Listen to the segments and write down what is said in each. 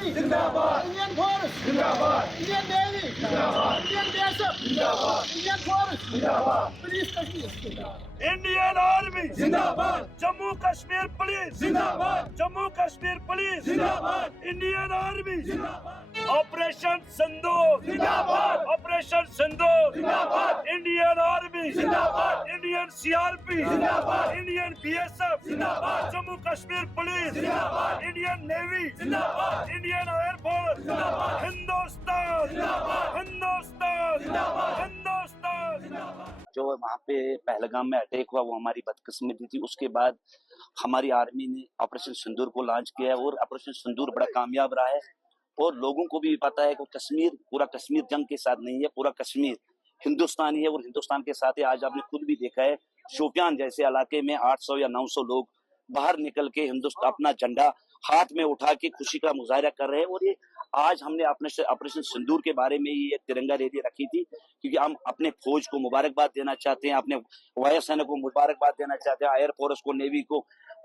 Army जिंदाबाद, Indian force जिंदाबाद, Indian navy जिंदाबाद, इंडियन बीएसएफ जिंदाबाद, इंडियन फोर्स जिंदाबाद, पुलिस कश्मीर जिंदाबाद, इंडियन आर्मी जिंदाबाद, जम्मू कश्मीर पुलिस जिंदाबाद, जम्मू कश्मीर पुलिस जिंदाबाद, इंडियन आर्मी जिंदाबाद, ऑपरेशन सिंदूर जिंदाबाद, ऑपरेशन सिंदूर जिंदाबाद, इंडियन आर्मी जिंदाबाद, इंडियन सीआरपी जिंदाबाद, इंडियन बीएसएफ जिंदाबाद, जम्मू कश्मीर पुलिस जिंदाबाद, इंडियन नेवी जिंदाबाद, इंडियन एयरफोर्स जिंदाबाद, हिंदुस्तान जिंदाबाद, हिंदुस्तान जिंदाबाद, हिंदुस्तान जिंदाबाद। जो वहाँ पे पहलगाम में अटैक हुआ वो हमारी बदकिस्मती थी। उसके बाद हमारी आर्मी ने ऑपरेशन सिंदूर को लॉन्च किया है और ऑपरेशन सिंदूर बड़ा कामयाब रहा है और लोगों को भी पता है कि कश्मीर, पूरा कश्मीर जंग के साथ नहीं है, पूरा कश्मीर हिंदुस्तानी है और हिंदुस्तान के साथ है। आज आपने खुद भी देखा है शोपियान जैसे इलाके में 800 या 900 लोग बाहर निकल के हिंदुस्तान अपना झंडा हाथ में उठा के खुशी का मुजाहरा कर रहे हैं। और ये आज हमने अपने ऑपरेशन सिंदूर के बारे में ये तिरंगा रैली रखी थी क्योंकि हम अपने फौज को मुबारकबाद देना चाहते हैं, अपने वायुसेना को मुबारकबाद देना चाहते हैं, एयर फोर्स को, नेवी को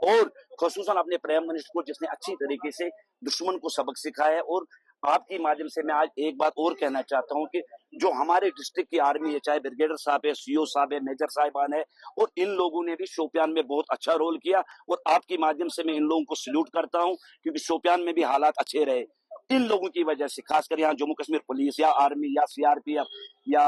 और खुसूसन अपने प्राइम मिनिस्टर को जिसने अच्छी तरीके से दुश्मन को सबक सिखाया है। और आपके माध्यम से मैं आज एक बात और कहना चाहता हूं कि जो हमारे डिस्ट्रिक्ट की आर्मी है, चाहे ब्रिगेडर साहब है, सीओ साहब है, मेजर साहिबान है, और इन लोगों ने भी शोपियान में बहुत अच्छा रोल किया और आपके माध्यम से मैं इन लोगों को सल्यूट करता हूं क्योंकि शोपियान में भी हालात अच्छे रहे इन लोगों की वजह से, खासकर यहाँ जम्मू कश्मीर पुलिस या आर्मी या सीआरपीएफ या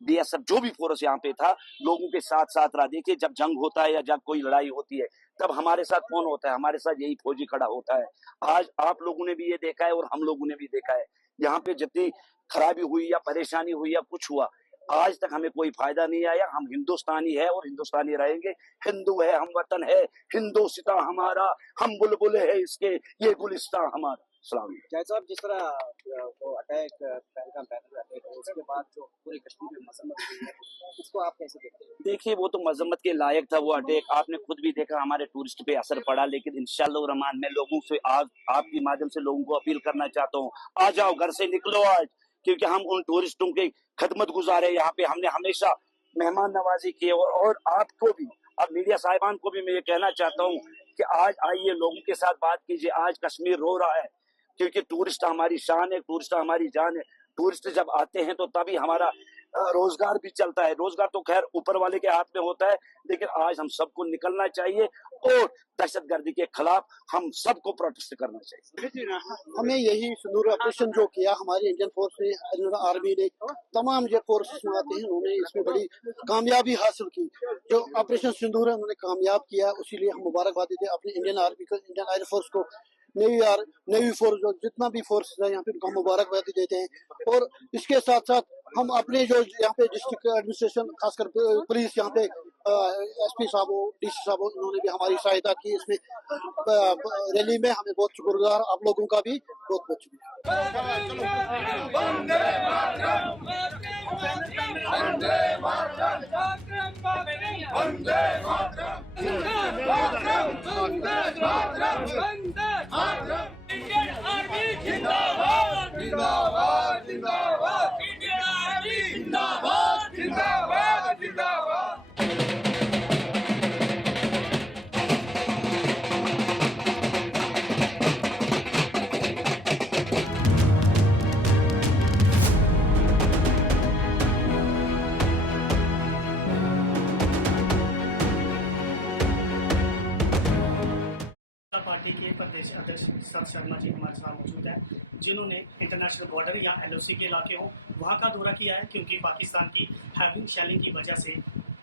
बीएसएफ जो भी फोर्स यहाँ पे था, लोगों के साथ साथ रहा। देखिए जब जंग होता है या जब कोई लड़ाई होती है तब हमारे साथ कौन होता है? हमारे साथ यही फौजी खड़ा होता है। आज आप लोगों ने भी ये देखा है और हम लोगों ने भी देखा है, यहाँ पे जितनी खराबी हुई या परेशानी हुई या कुछ हुआ, आज तक हमें कोई फायदा नहीं आया। हम हिंदुस्तानी है और हिंदुस्तानी रहेंगे। हिंदू है, हम वतन है, हिंदुस्तान हमारा, हम बुलबुल है इसके, ये गुलिस्तान हमारा। सलाम। जैसा साहब जिस तरह वो अटैक पहलगाम अटैक है उसके बाद जो पूरे कश्मीर में मजम्मत हुई है उसको आप कैसे देखते हैं? देखिए वो तो मजम्मत के लायक था वो अटैक, आपने खुद भी देखा, हमारे टूरिस्ट पे असर पड़ा। लेकिन इंशाअल्लाह रहमान मैं लोगों से आज आपके माध्यम से लोगों को अपील करना चाहता हूँ, आ जाओ, घर से निकलो आज, क्योंकि हम उन टूरिस्टों के खदमत गुजारे यहाँ पे, हमने हमेशा मेहमान नवाजी की और आपको भी, अब मीडिया साहिबान को भी मैं ये कहना चाहता हूँ कि आज आइए लोगों के साथ बात कीजिए। आज कश्मीर रो रहा है क्योंकि टूरिस्ट हमारी शान है, टूरिस्ट हमारी जान है। टूरिस्ट जब आते हैं तो तभी हमारा रोजगार भी चलता है। रोजगार तो खैर ऊपर वाले के हाथ में होता है, लेकिन आज हम सबको निकलना चाहिए और दहशतगर्दी के खिलाफ हम सबको प्रोटेस्ट करना चाहिए। हमें यही सिंदूर ऑपरेशन जो किया हमारी इंडियन फोर्स ने, आर्मी ने, तमाम जो फोर्सेस में आते हैं उन्होंने इसमें बड़ी कामयाबी हासिल की। जो ऑपरेशन सिंदूर है उन्होंने कामयाब किया, उसीलिए हम मुबारकबाद देते हैं अपनी इंडियन आर्मी को, इंडियन एयर फोर्स को, नेवी फोर्स, जो जितना भी फोर्स है यहाँ पे उनको मुबारकबाद देते हैं। और इसके साथ साथ हम अपने जो यहाँ पे डिस्ट्रिक्ट एडमिनिस्ट्रेशन, खासकर पुलिस, यहाँ पे एसपी साहब हो, डीसी साहब हो, इन्होंने भी हमारी सहायता की इसमें रैली में। हमें बहुत शुक्रगुजार, आप लोगों का भी बहुत बहुत इंडियन आर्मी जिंदाबाद, जिंदाबाद, जिंदाबाद, इंडियन आर्मी जिंदाबाद, जिंदाबाद, जिंदाबाद। पार्टी के प्रदेश अध्यक्ष सत शर्मा जी हमारे साथ मौजूद हैं, जिन्होंने इंटरनेशनल बॉर्डर या एलओसी के इलाके हो वहाँ का दौरा किया है, क्योंकि पाकिस्तान की हैविंग शैलिंग की वजह से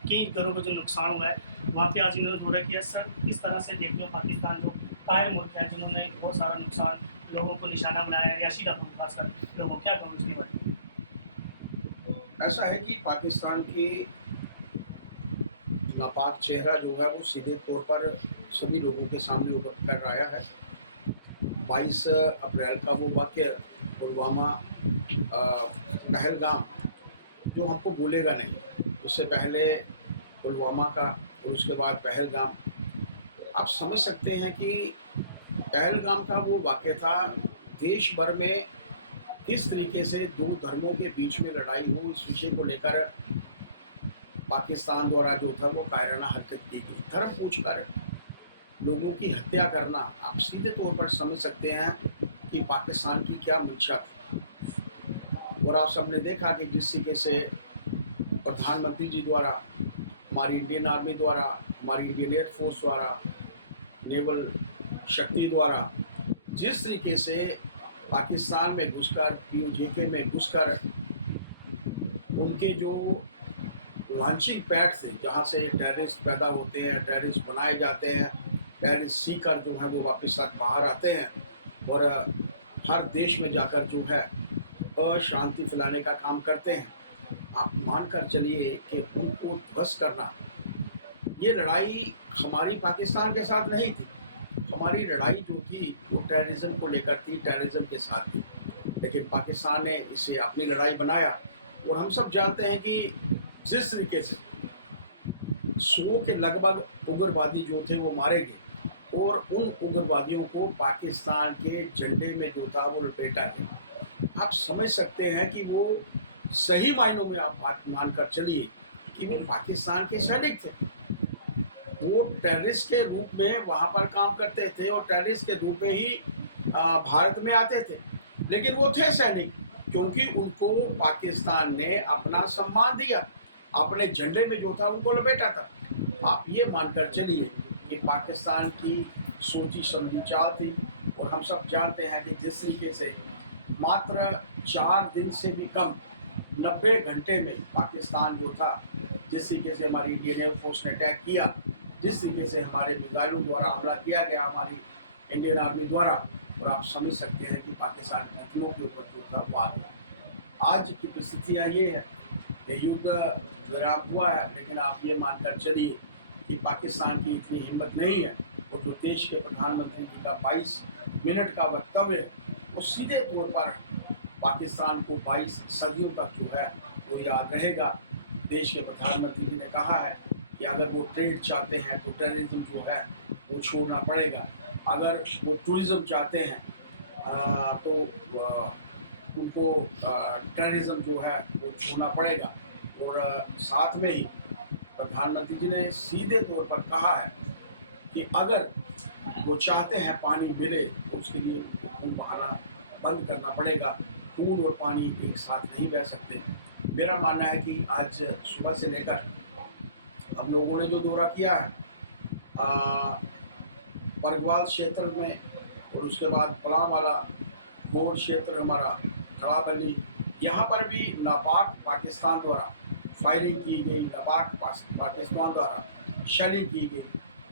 कई घरों को जो नुकसान हुआ है वहाँ पे आज इन्होंने दौरा किया। सर, किस तरह से देखते हो पाकिस्तान जो कायर मुल्क है, जिन्होंने बहुत सारा नुकसान लोगों को निशाना बनाया है, रियासी का खासकर लोगों, क्या कहूँ उसके बारे में? ऐसा है कि पाकिस्तान की नापाक चेहरा जो है वो सीधे तौर पर सभी लोगों के सामने उभर कर आया है। 22 अप्रैल का वो वाक़या पुलवामा, पहलगाम, जो हमको भूलेगा नहीं। उससे पहले पुलवामा का और उसके बाद पहलगाम। आप समझ सकते हैं कि पहलगाम का वो वाक़या था, देश भर में किस तरीके से दो धर्मों के बीच में लड़ाई हो, इस विषय को लेकर पाकिस्तान द्वारा जो था वो कायराना हरकत की गई। धर्म पूछकर लोगों की हत्या करना, आप सीधे तौर पर समझ सकते हैं कि पाकिस्तान की क्या मंशा थी। और आप सबने देखा कि जिस तरीके से प्रधानमंत्री जी द्वारा, हमारी इंडियन आर्मी द्वारा, हमारी इंडियन एयरफोर्स द्वारा, नेवल शक्ति द्वारा जिस तरीके से पाकिस्तान में घुसकर, POJK में घुसकर उनके जो लॉन्चिंग पैड थे जहाँ से टेररिस्ट पैदा होते हैं, टेररिस्ट बनाए जाते हैं, टेररिस्ट सीकर जो है वो वापस साथ बाहर आते हैं और हर देश में जाकर जो है अशांति फैलाने का काम करते हैं। आप मानकर चलिए कि उनको ध्वस्त करना, ये लड़ाई हमारी पाकिस्तान के साथ नहीं थी। हमारी लड़ाई जो थी वो टेररिज्म को लेकर थी, टेररिज्म के साथ थी। लेकिन पाकिस्तान ने इसे अपनी लड़ाई बनाया और हम सब जानते हैं कि जिस तरीके से 100 के लगभग उग्रवादी जो थे वो मारे गए और उन उग्रवादियों को पाकिस्तान के झंडे में जो था वो लपेटा गया। आप समझ सकते हैं कि वो सही मायनों में आप बात मानकर चलिए कि वो पाकिस्तान के सैनिक थे। वो टेररिस्ट के रूप में वहाँ पर काम करते थे और टेररिस्ट के रूप में ही भारत में आते थे, लेकिन वो थे सैनिक क्योंकि उनको पाकिस्तान ने अपना सम्मान दिया, अपने झंडे में जो था उनको लपेटा था। आप ये मानकर चलिए कि पाकिस्तान की सोची समझी चाल थी और हम सब जानते हैं कि जिस तरीके से मात्र 4 दिन से भी कम 90 घंटे में पाकिस्तान जो था, जिस तरीके से हमारी इंडियन एयरफोर्स ने अटैक किया, जिस तरीके से हमारे मिसाइलों द्वारा हमला किया गया हमारी इंडियन आर्मी द्वारा, और आप समझ सकते हैं कि पाकिस्तान के हथियारों के ऊपर जो था वो आ गया। आज की परिस्थितियाँ ये है कि युद्ध विराम हुआ है, लेकिन आप ये मानकर चलिए कि पाकिस्तान की इतनी हिम्मत नहीं है और जो देश के प्रधानमंत्री जी का 22 मिनट का वक्तव्य है वो सीधे तौर पर पाकिस्तान को 22 सदियों तक जो है वो याद रहेगा। देश के प्रधानमंत्री जी ने कहा है कि अगर वो ट्रेड चाहते हैं तो टेररिज्म जो है वो छोड़ना पड़ेगा, अगर वो टूरिज्म चाहते हैं तो उनको टेररिज्म जो है वो छोड़ना पड़ेगा। और साथ में ही प्रधानमंत्री जी ने सीधे तौर पर कहा है कि अगर वो चाहते हैं पानी मिले तो उसके लिए खून बहाना बंद करना पड़ेगा। खून और पानी एक साथ नहीं बह सकते। मेरा मानना है कि आज सुबह से लेकर हम लोगों ने जो दौरा किया है परगवाल क्षेत्र में और उसके बाद पलावाला मोर क्षेत्र हमारा खराबली, यहाँ पर भी नापाक पाकिस्तान द्वारा फायरिंग की गई, नापाक पाकिस्तान द्वारा शेलिंग की गई,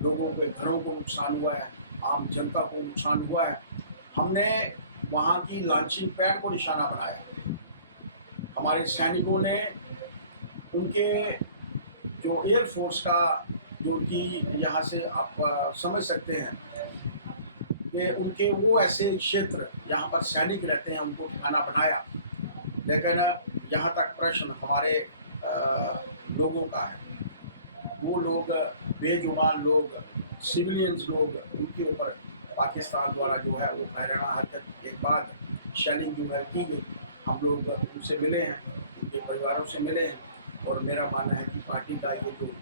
लोगों के घरों को नुकसान हुआ है, आम जनता को नुकसान हुआ है। हमने वहाँ की लॉन्चिंग पैड को निशाना बनाया। हमारे सैनिकों ने उनके जो एयरफोर्स का जो उनकी यहाँ से आप समझ सकते हैं कि उनके वो ऐसे क्षेत्र जहाँ पर सैनिक रहते हैं उनको ठिकाना बनाया। लेकिन यहाँ तक प्रश्न हमारे लोगों का है, वो लोग बेजुबान लोग, सिविलियंस लोग, उनके ऊपर पाकिस्तान द्वारा जो है वो पैराना हरकत के बाद शेलिंग जो है की गई। हम लोग उनसे मिले हैं, उनके परिवारों से मिले हैं और मेरा मानना है कि पार्टी का ये जो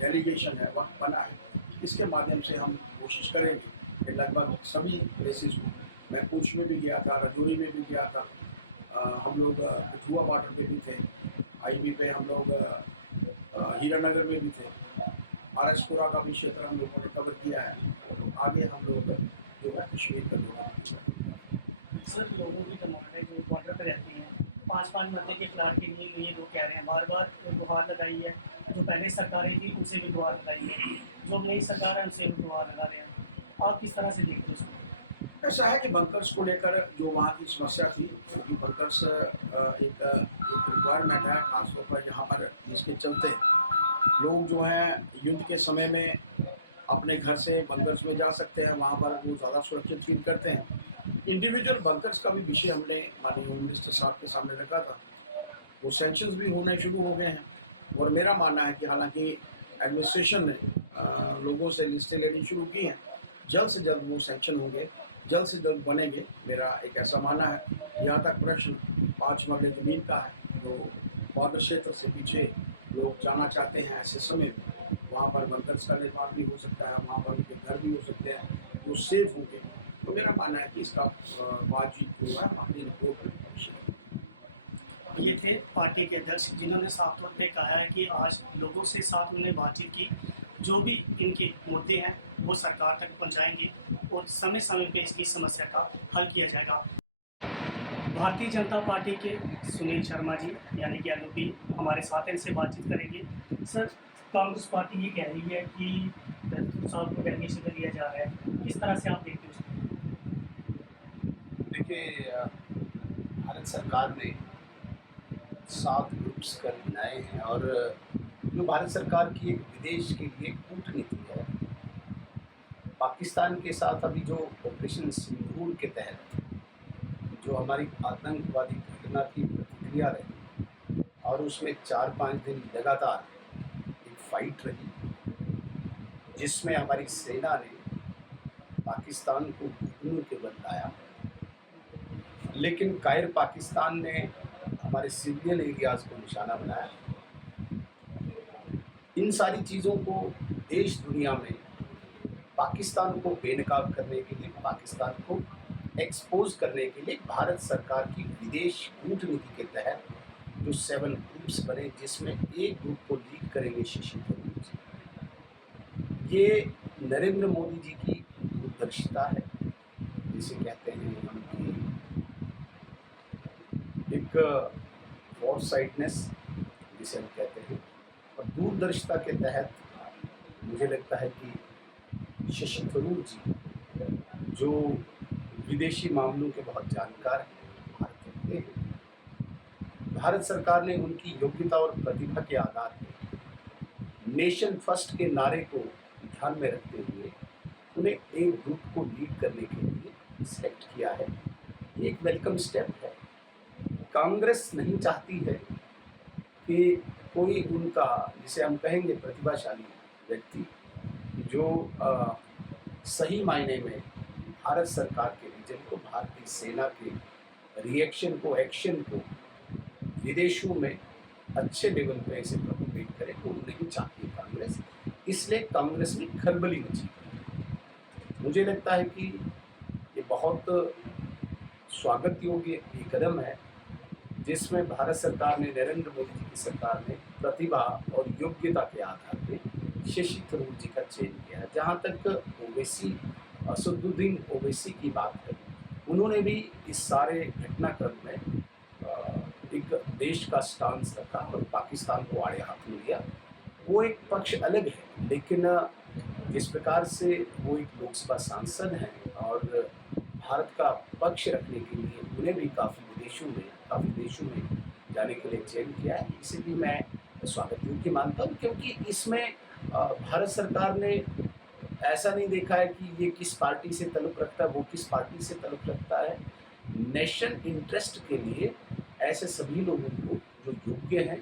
डेलीगेशन है वक्त बना है, इसके माध्यम से हम कोशिश करेंगे कि लगभग सभी प्लेसेस को, मैं पूंछ में भी गया था, रजौरी में भी गया था, हम लोग कठुआ बॉर्डर पे भी थे, IB पे हम लोग हीरानगर में भी थे, आरएसपुरा का भी क्षेत्र हम लोगों ने कवर किया है। तो आगे हम लोग जो है कश्मीर का दौरा सर, लोगों की डिमांड है जो बॉर्डर पे रहती हैं 5-5 महीने के फ्लैट के लिए ये लोग कह रहे हैं, बार बार गुहार लगाई है। जो पहले सरकारें थी उनसे भी गुहार लगाई है, जो नई सरकार है उनसे भी गुहार लगा रहे हैं। आप किस तरह से देखते हैं उसको? ऐसा है कि बंकर्स को लेकर जो वहाँ की समस्या थी, क्योंकि बंकर्स एक रिक्वायरमेंट है खासतौर पर यहाँ पर, जिसके चलते लोग जो हैं युद्ध के समय में अपने घर से बंकर्स में जा सकते हैं, वहाँ पर वो ज़्यादा सुरक्षित फील करते हैं। इंडिविजुअल बंकर्स का भी विषय हमने माननीय होम मिनिस्टर साहब के सामने रखा था, वो सेंक्शंस भी होने शुरू हो गए हैं। और मेरा मानना है कि हालांकि एडमिनिस्ट्रेशन ने लोगों से लिस्टें लेनी शुरू की हैं, जल्द से जल्द वो सेंक्शन होंगे, जल्द से जल्द बनेंगे, मेरा एक ऐसा मानना है। यहाँ तक प्रश्न 5 मरले ज़मीन का है, तो बॉर्डर क्षेत्र से पीछे लोग जाना चाहते हैं ऐसे समय में, वहाँ पर बंकर्स का निर्माण भी हो सकता है, वहाँ पर उनके घर भी हो सकते हैं, वो सेफ होंगे। तो मेरा मानना है कि इसका वाजिब प्रोग्राम अपनी रिपोर्ट में ये थे पार्टी के अध्यक्ष जिन्होंने साफ तौर पे कहा है कि आज लोगों से साथ उन्होंने बातचीत की, जो भी इनके मुद्दे हैं वो सरकार तक पहुंचाएंगे और समय समय पे इसकी समस्या का हल किया जाएगा। भारतीय जनता पार्टी के सुनील शर्मा जी यानी कि एलओपी हमारे साथ हैं, इनसे बातचीत करेंगे। सर, कांग्रेस पार्टी ये कह रही है कि महमूद साहब को डेलीगेशन में लिया जा रहा है, किस तरह से आप देखते हो उसको? देखिए, भारत सरकार ने 7 ग्रुप्स कर बनाए हैं और जो भारत सरकार की एक विदेश के लिए कूटनीति है, पाकिस्तान के साथ अभी जो ऑपरेशन सिंदूर के तहत जो हमारी आतंकवादी घटना की प्रतिक्रिया रही और उसमें 4-5 दिन लगातार एक फाइट रही जिसमें हमारी सेना ने पाकिस्तान को घुटनों के बल लाया, लेकिन कायर पाकिस्तान ने हमारे सिविलियन एरियाज को निशाना बनाया। इन सारी चीज़ों को देश दुनिया में पाकिस्तान को बेनकाब करने के लिए, पाकिस्तान को एक्सपोज करने के लिए भारत सरकार की विदेश कूटनीति के तहत जो 7 ग्रुप्स बने, जिसमें एक ग्रुप को लीड करेंगे शशि थरूर जी। ये नरेंद्र मोदी जी की दूरदर्शिता है, जिसे कहते हैं उनकी एक फॉरसाइटनेस जिसे हम कहते हैं, और दूरदर्शिता के तहत मुझे लगता है कि शशि थरूर जी जो विदेशी मामलों के बहुत जानकार हैं, भारत सरकार ने उनकी योग्यता और प्रतिभा के आधार पर नेशन फर्स्ट के नारे को ध्यान में रखते हुए उन्हें एक ग्रुप को लीड करने के लिए सिलेक्ट किया है। ये एक वेलकम स्टेप है। कांग्रेस नहीं चाहती है कि कोई उनका, जिसे हम कहेंगे प्रतिभाशाली व्यक्ति, जो सही मायने में भारत सरकार के विजन को, भारतीय सेना के रिएक्शन को, एक्शन को विदेशों में अच्छे लेवल पे ऐसे प्रोपेगेट करे, वो नहीं चाहती कांग्रेस। इसलिए कांग्रेस में खलबली मची। मुझे लगता है कि ये बहुत स्वागत योग्य ये कदम है जिसमें भारत सरकार ने, नरेंद्र मोदी जी की सरकार ने प्रतिभा और योग्यता के आधार पर शशि थरूर जी का चयन किया है। जहाँ तक ओवैसी, असदुद्दीन ओवैसी की बात है, उन्होंने भी इस सारे घटनाक्रम में एक देश का स्टांस रखा और पाकिस्तान को आड़े हाथों लिया। वो एक पक्ष अलग है, लेकिन जिस प्रकार से वो एक लोकसभा सांसद हैं और भारत का पक्ष रखने के लिए उन्हें भी काफ़ी देशों में जाने के लिए चयन किया है, इसे भी मैं स्वागत योग्य मानता हूँ। क्योंकि इसमें भारत सरकार ने ऐसा नहीं देखा है कि ये किस पार्टी से ताल्लुक़ रखता है, वो किस पार्टी से ताल्लुक़ रखता है। नेशन इंटरेस्ट के लिए ऐसे सभी लोगों को जो योग्य हैं,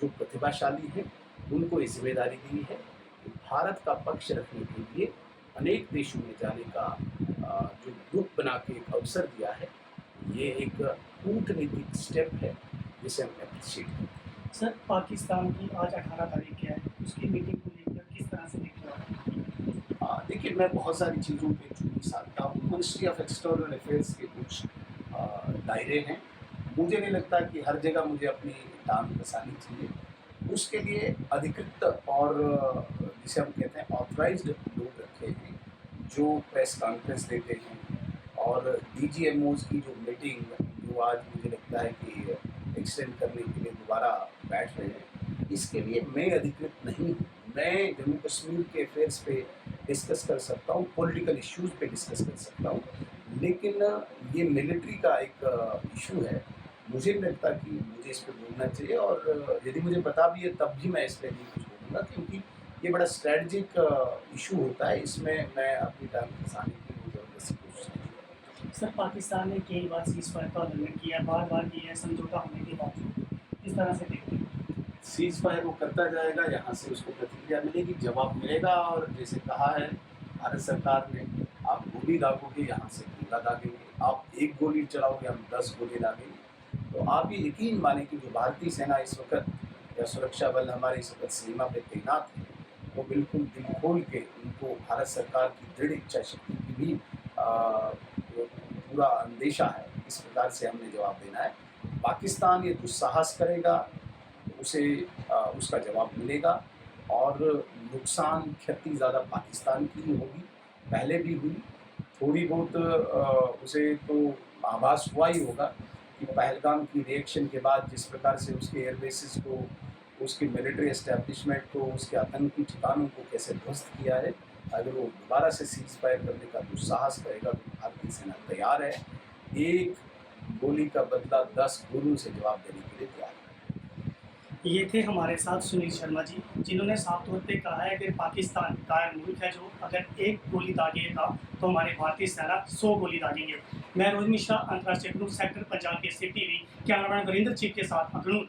जो प्रतिभाशाली हैं, उनको ये जिम्मेदारी दी है कि भारत का पक्ष रखने के लिए अनेक देशों में जाने का जो ग्रुप बना के एक अवसर दिया है, ये एक कूटनीतिक स्टेप है जिसे हम अप्रिशिएट करते हैं। सर, पाकिस्तान की आज 18 तारीख है, उसकी मीटिंग को लेकर किस तरह से देख रहे हैं? देखिए, मैं बहुत सारी चीज़ों पे चुनी सकता हूँ। मिनिस्ट्री ऑफ एक्सटर्नल अफेयर्स के कुछ दायरे हैं। मुझे नहीं लगता कि हर जगह मुझे अपनी टांग फंसानी चाहिए। उसके लिए अधिकृत और जिसे हम कहते हैं ऑथराइज्ड लोग रखे हैं जो प्रेस कॉन्फ्रेंस देते हैं, और DGMOs की जो मीटिंग जो आज मुझे लगता है कि एक्सटेंड करने के लिए दोबारा बैठ रहे हैं, इसके लिए मैं अधिकृत नहीं हूँ। मैं जम्मू कश्मीर के अफेयर्स पे डिस्कस कर सकता हूँ, पॉलिटिकल इश्यूज़ पे डिस्कस कर सकता हूँ, लेकिन ये मिलिट्री का एक इशू है। मुझे नहीं लगता कि मुझे इस पर बोलना चाहिए, और यदि मुझे पता भी है तब भी मैं इस पर नहीं कुछ बोलूँगा, क्योंकि ये बड़ा स्ट्रेटजिक इशू होता है। इसमें मैं अपनी टांग फंसाने की ज़बरदस्ती कोशिश नहीं करूँगा। सर, पाकिस्तान ने कई बार सीज़ फायर का उल्लंघन किया, बार किया है, समझौता होने के बावजूद, किस तरह से देखते हैं? सीज़ फायर वो करता जाएगा, यहाँ से उसको प्रतिक्रिया मिलेगी, जवाब मिलेगा। और जैसे कहा है भारत सरकार ने, आप गोली दागोगे, यहाँ से गोला दागेंगे, आप एक गोली चलाओगे, हम 10 गोली दागेंगे। तो आप ये यकीन माने कि जो भारतीय सेना इस वक्त या सुरक्षा बल हमारे इस वक्त सीमा पे तैनात है, वो बिल्कुल दिल खोल के उनको भारत सरकार की दृढ़ इच्छा शक्ति की भी पूरा अंदेशा है, इस प्रकार से हमने जवाब देना है। पाकिस्तान ये दुस्साहस करेगा, उसे उसका जवाब मिलेगा और नुकसान क्षति ज़्यादा पाकिस्तान की ही होगी, पहले भी हुई। थोड़ी बहुत उसे तो आभास हुआ ही होगा कि पहलगाम की रिएक्शन के बाद जिस प्रकार से उसके एयरबेसिस को, उसकी मिलिट्री एस्टेब्लिशमेंट को, उसके आतंकी ठिकानों को कैसे ध्वस्त किया है। अगर वो दोबारा से सीज फायर करने का दुस्साहस करेगा तो भारतीय सेना तैयार है, एक गोली का बदला 10 गोलियों से जवाब देने के लिए तैयार है। ये थे हमारे साथ सुनील शर्मा जी, जिन्होंने साफ तौर पे कहा है कि पाकिस्तान कायर मुल्क है जो अगर एक गोली दागेगा तो हमारे भारतीय सेना 100 गोली दागेंगे। मैं रोहित मिश्रा, अंतर्राष्ट्रीय न्यूज़ सेक्टर पंजाब के टीवी, कैमरामैन वरिंदर चीफ के साथ अखनूर।